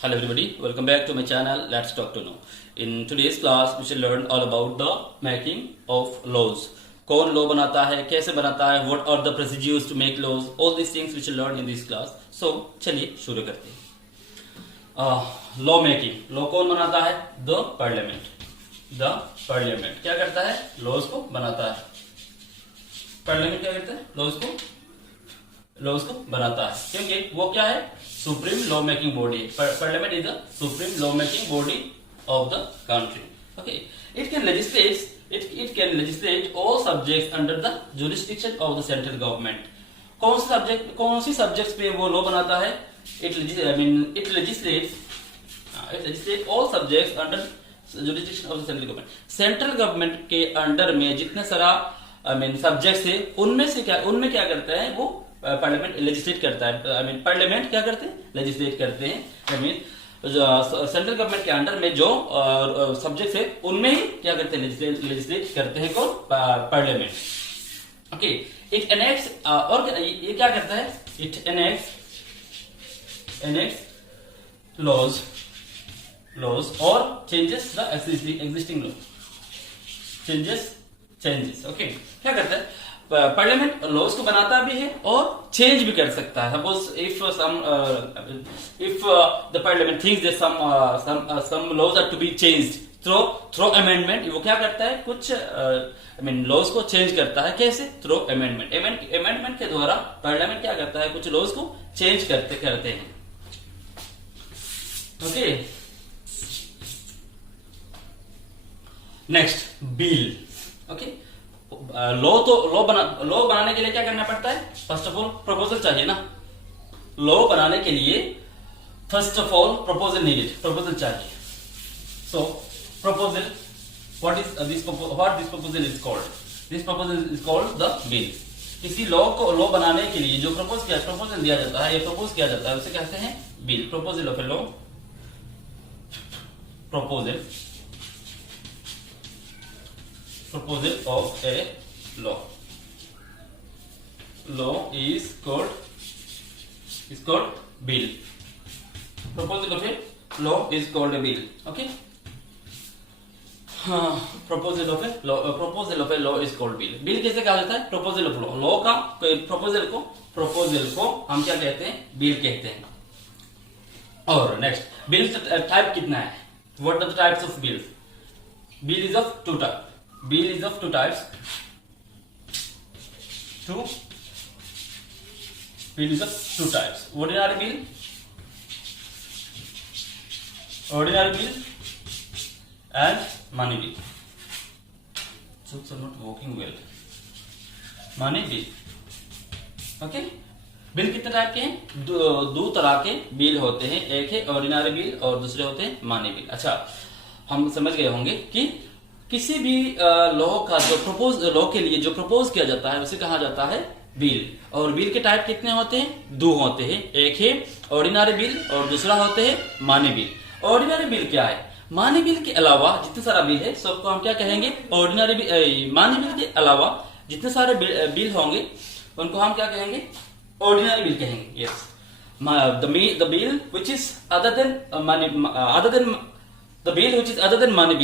Hello everybody, welcome back to my channel. Let's talk to know. In today's class, we shall learn all about the making of laws. कौन law बनाता है, कैसे बनाता है, what are the procedures to make laws, all these things we shall learn in this class. So चलिए शुरू करते हैं. Law making, law कौन बनाता है? The parliament. The parliament क्या करता है? Laws को बनाता है. Parliament क्या करता है? Laws को बनाता है, क्योंकि वो क्या है? Supreme law making body. Parliament is the supreme law making body of the country. Okay, it can legislate all subjects under the jurisdiction of the central government. कौन सी सब्जेक्ट्स पे वो लॉ बनाता है? It legislate all subjects under jurisdiction of the central government. Central government के under में जितने सारा subjects है, उनमें क्या करता है? वो पार्लियामेंट लेजिस्लेट करता है. पार्लियामेंट क्या करते हैं? लेजिस्लेट करते हैं. सेंट्रल गवर्नमेंट के अंडर में जो सब्जेक्ट्स है, उनमें ही क्या करते हैं? लेजिस्लेट करते हैं. कौन? पार्लियामेंट. ओके, इट एनेक्ट्स, और ये क्या करता है? इट एनेक्ट्स लॉज और changes the existing law. Changes. Okay, क्या करता है? पार्लियामेंट लॉज को बनाता भी है और चेंज भी कर सकता है. Suppose if the parliament thinks that some laws are to be changed through amendment, वो क्या करता है? कुछ लॉज को चेंज करता है. कैसे? Through amendment. अमेंडमेंट के द्वारा पार्लियामेंट क्या करता है? कुछ लॉज को चेंज करते हैं. Okay, next bill. Okay, law बनाने के लिए क्या करना पड़ता है? फर्स्ट ऑफ ऑल प्रपोजल चाहिए ना. लॉ बनाने के लिए फर्स्ट ऑफ ऑल प्रपोजल चाहिए. So proposal, what this proposal is called? This proposal is called the bill. किसी लॉ बनाने के लिए जो प्रपोजल दिया जाता है, ये प्रपोज किया जाता है, उसे कहते हैं bill. Proposal of a law. Proposal of a law. Law is called bill. Proposal of a law is called a bill. Okay. Proposal of a law is called bill. Bill कैसे कहा जाता है? Proposal of law. Law का proposal को हम क्या कहते हैं? Bill कहते हैं. और next, bill type कितना है? What are the types of bills? Bill is of two types. Ordinary bill and money bill. Jokes are not working well. Money bill. Okay. Bill कितने टाइप के हैं? दो तरह के बिल होते हैं. एक है ऑर्डिनरी बिल और दूसरे होते हैं मनी बिल. अच्छा, हम समझ गए होंगे कि किसी भी लॉ का लॉ के लिए जो प्रपोज किया जाता है, उसे कहा जाता है बिल. और बिल के टाइप कितने होते हैं? दो होते हैं. एक है ऑर्डिनरी बिल और दूसरा होते हैं मनी बिल. ऑर्डिनरी बिल क्या है? मनी बिल के अलावा जितने सारा बिल है, सबको हम क्या कहेंगे? Ordinary bill. मनी बिल के अलावा जितने सारे बिल होंगे, उनको हम क्या कहेंगे? ऑर्डिनरी बिल कहेंगे. Yes, the bill which is other than money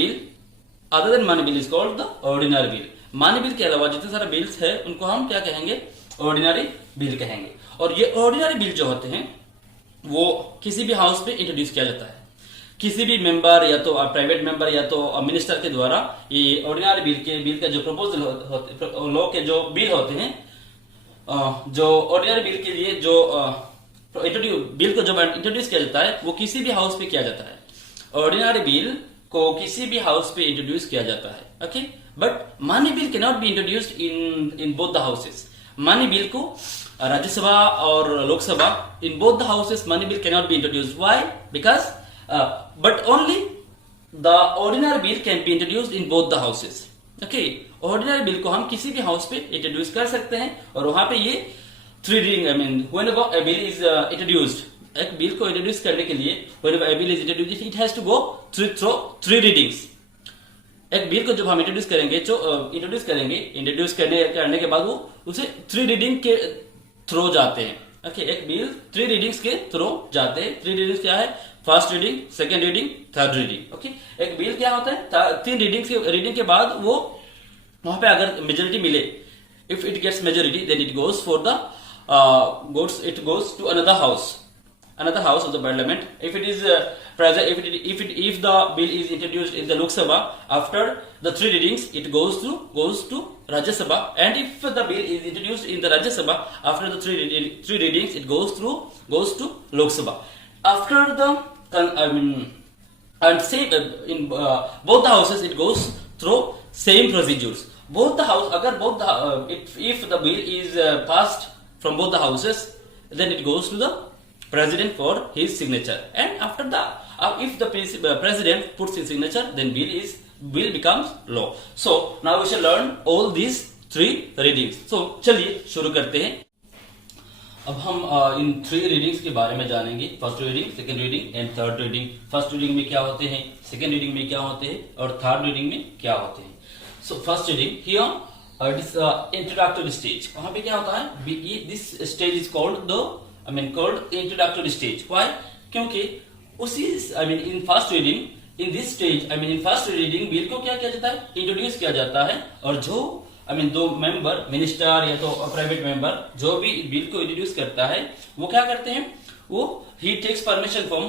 bill is called the ordinary bill. Money bill के अलावा जितने सारे बिल्स है, उनको हम क्या कहेंगे? ऑर्डिनरी बिल कहेंगे. और ये ऑर्डिनरी बिल जो होते हैं, वो किसी भी हाउस पे इंट्रोड्यूस किया जाता है. किसी भी मेंबर, या तो प्राइवेट मेंबर या तो मिनिस्टर के द्वारा, ये ऑर्डिनरी बिल का जो प्रपोजल होते, लॉ के जो बिल होते हैं, जो ऑर्डिनरी बिल के लिए जो बिल को जब इंट्रोड्यूस किया जाता है, वो किसी भी हाउस पे किया जाता है. ऑर्डिनरी बिल को किसी भी हाउस पे इंट्रोड्यूस किया जाता है. Okay, but money bill can not be introduced in both the houses. Money bill को राज्यसभा और Lok Sabha, in both the houses money bill can not be introduced. Why? Because but only the ordinary bill can be introduced in both the houses. Okay, ordinary bill को हम किसी भी house पे introduce कर सकते हैं, और वहां पे ये three reading, whenever a bill is introduced, एक बिल को इंट्रोड्यूस करने के लिए, whenever a bill is introduced, it has to go through three readings. एक बिल को जब हम इंट्रोड्यूस करेंगे, इंट्रोड्यूस करने के बाद वो उसे थ्री रीडिंग के थ्रू जाते हैं. ओके, एक बिल 3 रीडिंग्स के थ्रू जाते हैं। 3 रीडिंग्स क्या है? First reading, second reading, third reading. Okay, एक बिल क्या होता है? 3 रीडिंग के बाद वो वहां पे अगर मेजोरिटी मिले, if it gets majority then it goes for the goes to another house of the parliament. If it is present, if the bill is introduced in the Lok Sabha after the 3 readings, it goes to Rajya Sabha, and if the bill is introduced in the Rajya Sabha after the 3 readings, it goes to Lok Sabha. After the and same in both the houses, it goes through same procedures. Both the house, agar both the if the bill is passed from both the houses, then it goes to the president for his signature, and after that if the president puts his signature, then bill becomes law. So now we shall learn all these 3 readings. So चलिए शुरू करते हैं। अब हम इन 3 readings के बारे में जानेंगे। First reading, second reading and third reading. First reading में क्या होते हैं, सेकेंड रीडिंग में क्या होते हैं और थर्ड रीडिंग में क्या होते हैं। So first reading here, this introductory stage. वहां पे क्या होता है? This stage is called called introductory stage. Why? क्योंकि उसी in first reading, in this stage, in first reading bill को क्या किया जाता है? इंट्रोड्यूस किया जाता है, और जो दो मेंबर, मिनिस्टर या तो प्राइवेट मेंबर, जो भी बिल को इंट्रोड्यूस करता है, वो क्या करते हैं? वो he takes permission from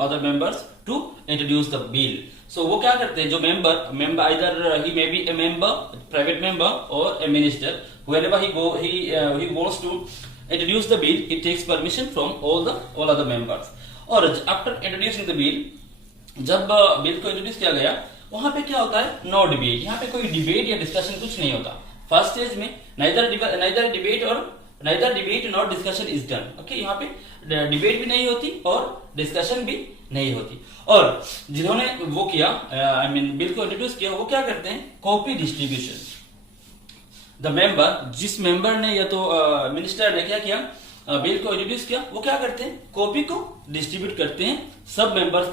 other members to introduce the bill. So वो क्या करते हैं? जो member either he may be a member, private member or a minister, wherever he wants to introduce the bill, he takes permission from all other members. और after introducing the bill, जब bill को introduce किया गया, वहां पे क्या होता है? No debate. यहाँ पे कोई डिबेट या डिस्कशन कुछ नहीं होता। फर्स्ट स्टेज में neither debate nor discussion is done. Okay, यहाँ पे डिबेट भी नहीं होती और डिस्कशन भी नहीं होती। और जिन्होंने वो किया, बिल को इंट्रोड्यूस किया, वो क्या करते हैं? Copy distribution. द मेंबर, जिस मेंबर ने या तो मिनिस्टर ने क्या किया, बिल को इंट्रोड्यूस किया, वो क्या करते हैं? कॉपी को डिस्ट्रीब्यूट करते हैं। सब मेंबर्स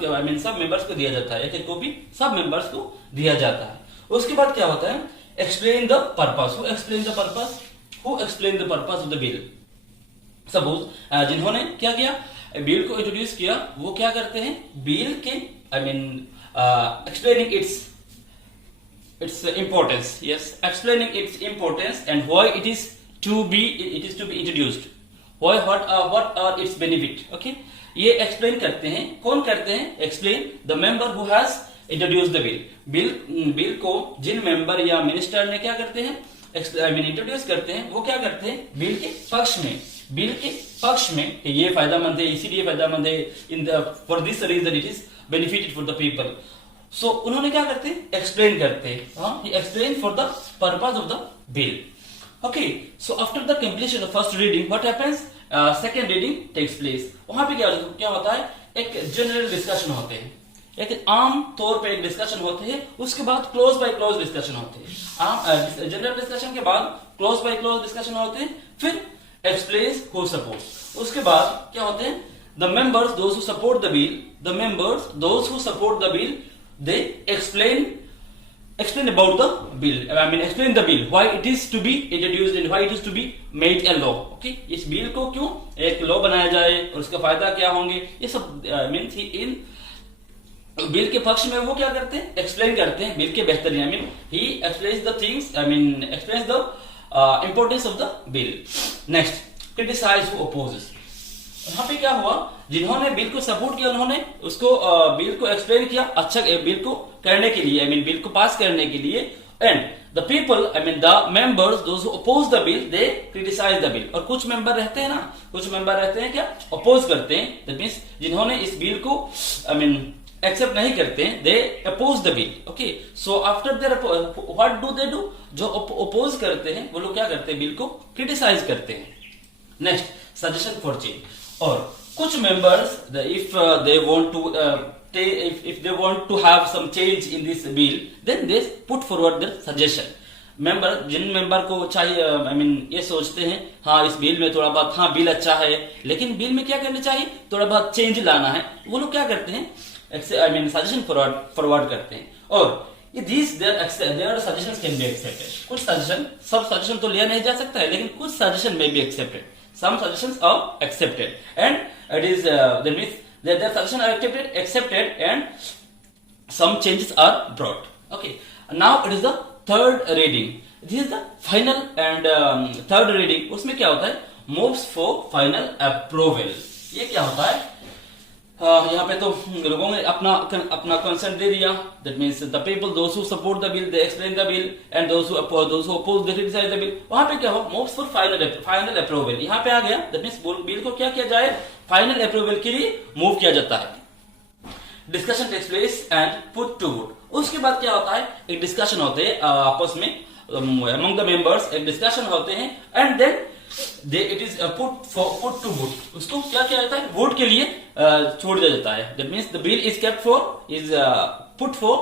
को दिया जाता है। एक कॉपी सब मेंबर्स को दिया जाता है। उसके बाद क्या होता है? Explain the purpose. Who explained the purpose of the bill? Suppose जिन्होंने क्या किया, बिल को इंट्रोड्यूस किया, वो क्या करते हैं? बिल के explaining its importance. Yes, explaining its importance and why it is to be introduced. What are its benefit? Okay, ये एक्सप्लेन करते हैं। कौन करते हैं? Explain the member who has introduce the bill को जिन मेंबर या मिनिस्टर ने क्या करते हैं? इंट्रोड्यूस करते हैं, वो क्या करते हैं? बिल के पक्ष में ये फायदामंद है, इसीलिए फायदामंद है, for this reason it is benefited for the people. So उन्होंने क्या करते हैं? एक्सप्लेन करते हैं। Explain for the purpose of the bill. Okay, so after the completion of first reading what happens? Second reading takes place. वहां पे क्या होता है? एक जनरल डिस्कशन होते हैं, एक आम तौर पे एक डिस्कशन होते हैं। उसके बाद क्लोज बाय क्लोज डिस्कशन होते हैं। जनरल डिस्कशन के बाद क्लोज बाय क्लोज डिस्कशन होते हैं। फिर एक्सप्लेन हु सपोर्ट। उसके बाद क्या होते हैं? The members those who support the bill, they explain about the bill. Explain the bill, why it is to be introduced and why it is to be made a law. Okay, इस bill को क्यों एक law बनाया जाए और उसका फायदा क्या होंगे, ये सब मीन्स इन बिल के पक्ष में वो क्या करते हैं? एक्सप्लेन करते हैं बिल के बेहतरीन। He explains the things, explains the importance of the bill. Next, criticize who opposes. यहाँ पे क्या हुआ? जिन्होंने बिल को सपोर्ट किया, उन्होंने उसको बिल को एक्सप्लेन किया अच्छा बिल को करने के लिए, बिल को पास करने के लिए। And the people, the members those who oppose the bill, they criticize the bill. और कुछ मेंबर रहते हैं ना, कुछ मेंबर रहते हैं क्या? अपोज करते हैं। दैट मींस जिन्होंने इस बिल को एक्सेप्ट नहीं करते हैं, they oppose the bill. Okay, so after there what do they do? जो अपोज करते हैं वो लोग क्या करते हैं? बिल को क्रिटिसाइज करते हैं। Next, suggestion for change. और कुछ members, if they want to have some change in this bill, then they put forward their suggestion. जिन मेंबर को चाहिए, ये सोचते हैं हाँ इस बिल में थोड़ा बहुत, हाँ बिल अच्छा है लेकिन बिल में क्या करना चाहिए? थोड़ा बहुत चेंज लाना है। वो लोग क्या करते हैं? सजेशन फॉरवर्ड करते हैं। और these their suggestions can be accepted. कुछ सजेशन, सब सजेशन तो लिया नहीं जा सकता है, लेकिन कुछ suggestion may be accepted. Some suggestions are accepted, and it is that means their suggestions are accepted, and some changes are brought. Okay. Now it is the third reading. This is the final and third reading. उसमें क्या होता है? Moves for final approval. ये क्या होता है? यहाँ पे तो लोगों ने अपना कंसेंट दे दिया. That means the people, those who support the bill, they explain the bill, and those who oppose, they criticize the bill. वहाँ पे क्या हो? Moves for final approval. यहाँ पे आ गया. That means बिल को क्या किया जाए? फाइनल अप्रूवल के लिए मूव किया जाता है. Discussion takes place and put to vote. उसके बाद क्या होता है? एक डिस्कशन होते हैं आपस में, among the members एक डिस्कशन होते हैं, and then it is put to vote. उसको क्या किया जाता है? वोट के लिए छोड़ दिया जाता है. That means the bill is put for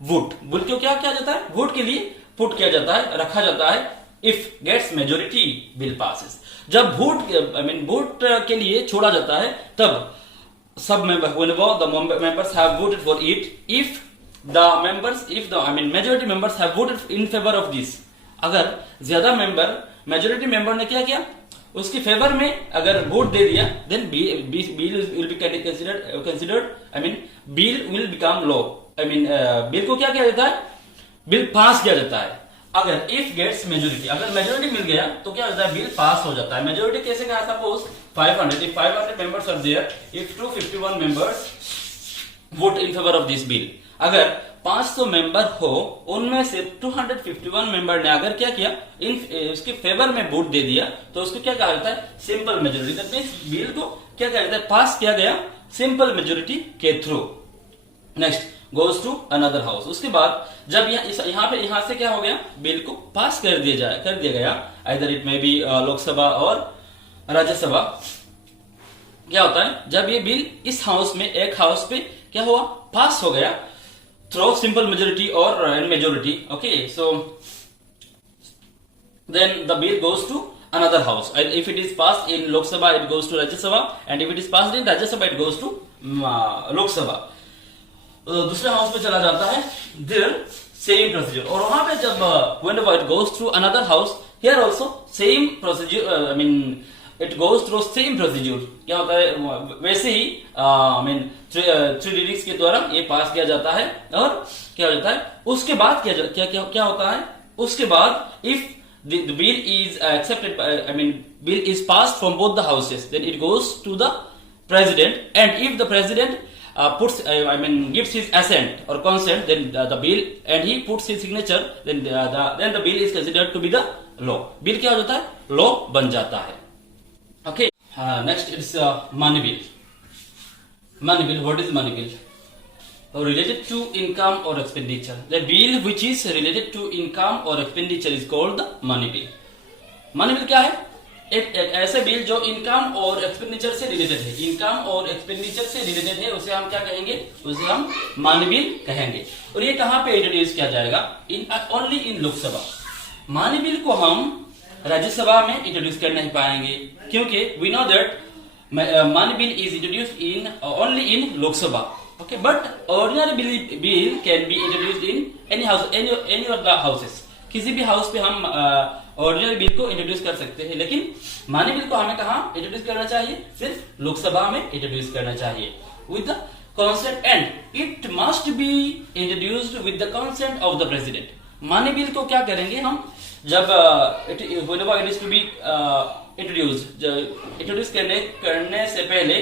vote. Bill को क्या किया जाता है? वोट के लिए पुट किया जाता है, रखा जाता है. If gets majority, bill passes. जब वोट के लिए छोड़ा जाता है, तब सब whenever the members have voted for it, if the majority members have voted in favor of this. अगर ज्यादा मेजोरिटी मेंबर ने क्या किया? उसकी फेवर में अगर वोट दे दिया, then bill will be considered. Bill will become law. Bill को क्या किया जाता है? बिल पास किया जाता है. अगर इफ गेट्स मेजोरिटी, अगर मेजोरिटी मिल गया तो क्या होता है? बिल पास हो जाता है. मेजोरिटी कैसे कहा? Suppose 500, if 500 members are there, if 251 members vote in favor of this bill. अगर 500 मेंबर हो, उनमें से 251 मेंबर ने अगर क्या किया? उसके फेवर में वोट दे दिया, तो उसको क्या कहा जाता है? Simple majority. That means bill को क्या कहा जाता है? पास किया गया सिंपल मेजोरिटी के through. Next goes to another house. उसके बाद जब यहाँ से क्या हो गया? बिल को पास कर दिया गया. Either it may be Lok Sabha और राज्यसभा. क्या होता है? जब ये बिल इस हाउस में, एक हाउस पे क्या हुआ? पास हो गया थ्रू सिंपल मेजोरिटी और majority. Okay, so then the bill goes to another house. If it is passed in Lok Sabha, it goes to Rajya Sabha, and if it is passed in Rajya Sabha, it goes to Lok Sabha. दूसरे house पे चला जाता है. There same procedure. और वहां पे जब whenever it goes through another house, here also same procedure. It goes through same procedure. क्या होता है? वैसे ही थ्री रीडिंग्स के द्वारा ये पास किया जाता है. और क्या हो जाता है? उसके बाद क्या होता है? उसके बाद if the bill is accepted, bill is passed from both the houses, then it goes to the president, and if the president gives his assent or consent, then the bill, and he puts his signature, then the bill is considered to be the law. Bill क्या हो जाता है? Law बन जाता है. Okay. Next it's money bill. Money bill. What is money bill? Related to income or expenditure. The bill which is related to income or expenditure is called the money bill. Money bill क्या है? एक ऐसे bill जो income और expenditure से related है. Income और expenditure से रिलेटेड है, उसे हम क्या कहेंगे? उसे हम मनी बिल कहेंगे. और ये कहाँ पे इंट्रोड्यूस किया जाएगा? Only in Lok Sabha. Money bill को हम राज्यसभा में इंट्रोड्यूस कर नहीं पाएंगे, क्योंकि we know that money bill is introduced in only in Lok Sabha. Okay, but ordinary bill can be introduced in any house, any of the houses. किसी भी हाउस पे हम ऑर्डिनरी बिल को इंट्रोड्यूस कर सकते हैं, लेकिन मनी बिल को हमें कहाँ इंट्रोड्यूस करना चाहिए? सिर्फ लोकसभा में इंट्रोड्यूस करना चाहिए with the consent, and it must be introduced with the consent of the president. Money bill को क्या करेंगे हम? जब it is to be introduce करने से पहले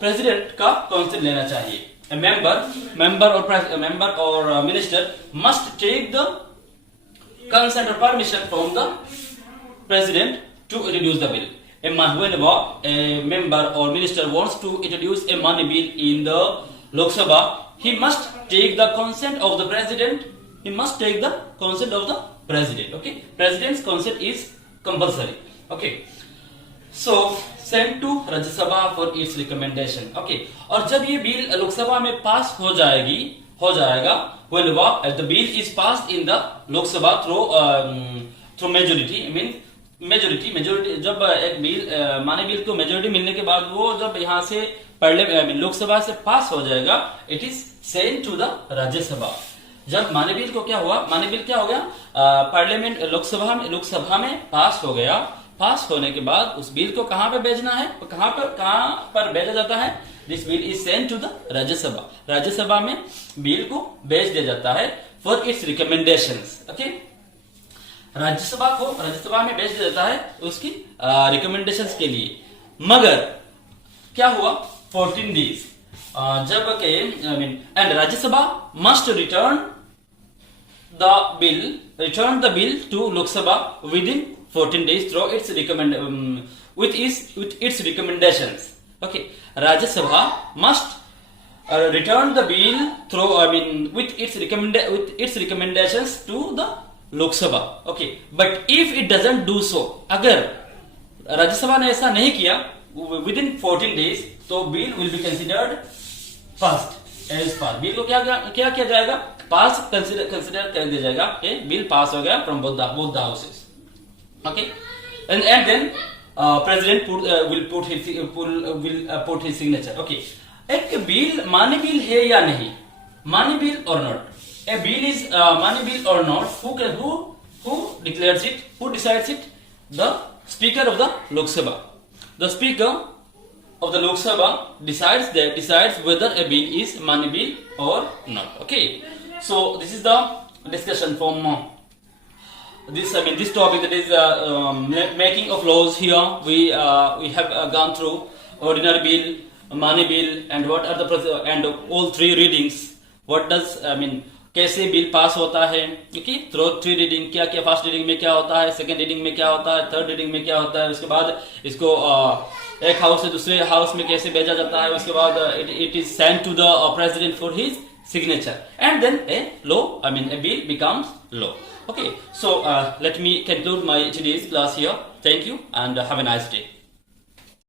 प्रेसिडेंट का कंसेंट लेना चाहिए. मेंबर और minister must take the consent or permission from the president to introduce the bill. Whenever a member or minister wants to introduce a money bill in the Lok Sabha, he must take the consent of the president. Okay, president's consent is compulsory. Okay, so sent to Rajya Sabha for its recommendation. Okay, और जब ये bill Lok Sabha में पास हो जाएगा, whenever the bill is passed in the Lok Sabha through majority. majority जब एक bill मानी bill को मेजोरिटी मिलने के बाद वो जब यहाँ से लोकसभा से पास हो जाएगा, it is sent to the Rajya Sabha. जब मानी बिल को क्या हुआ, मानी बिल क्या हो गया, पार्लियामेंट लोकसभा में पास हो गया। पास होने के बाद उस बिल को कहां पे भेजना है, कहां पर भेजा जाता है, this bill is sent to the Rajya Sabha. Rajya Sabha में बिल को भेज दिया जाता है for its recommendations. Okay, Rajya Sabha में भेज दिया जाता है उसकी रिकमेंडेशंस के लिए। मगर क्या हुआ, 14 डेज जब के and Rajya Sabha must return the bill to Lok Sabha within 14 days through its with its recommendations. Okay, Rajya must return the bill through with its recommendations to the Lok Sabha. Okay, but if it doesn't do so, अगर राज्यसभा ने ऐसा नहीं किया within 14 days, तो bill will be considered passed as passed. Bill को क्या किया जाएगा, पास कंसिडर कर दिया जाएगा कि बिल पास हो गया from both the houses. Okay, and then president will put his signature. Okay, एक बिल मानी बिल है या नहीं, मानी bill or not, a bill is मानी bill or not, who declares it, who decides it, the speaker of the Lok Sabha. The speaker of the Lok Sabha decides whether a bill is मानी bill or not. Okay, so this is the discussion from this topic, that is making of laws. Here we have gone through ordinary bill, money bill, and what are the and all three readings. What does कैसे bill pass होता है, okay, through 3 reading, क्या क्या first reading में क्या होता है, second reading में क्या होता है, थर्ड रीडिंग में क्या होता है, उसके बाद इसको एक हाउस से दूसरे हाउस में कैसे भेजा जाता है, उसके बाद it is sent to the president for his signature, and then a bill becomes law. Okay, so let me conclude my today's class here. Thank you and have a nice day.